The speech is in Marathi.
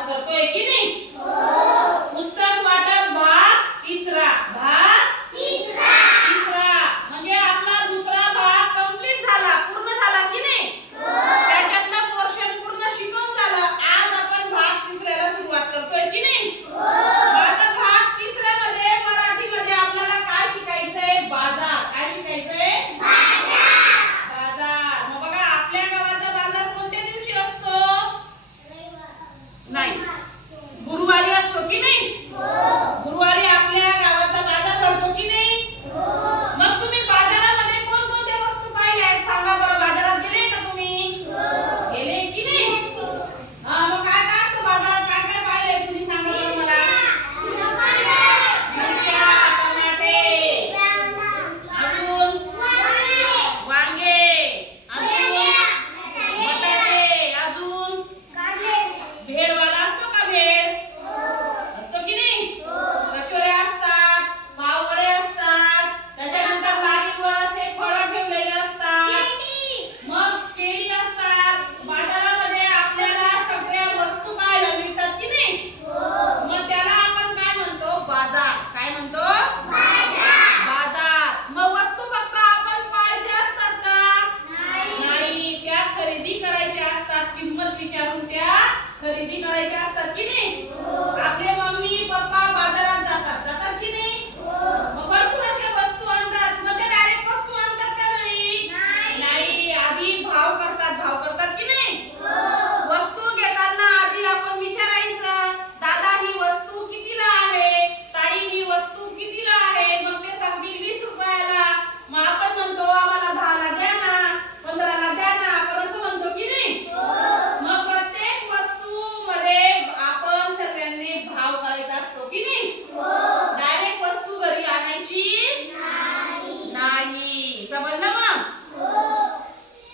करतोय की नाही? विचारून त्या खरेदी करायच्या असतात की नाही? आपले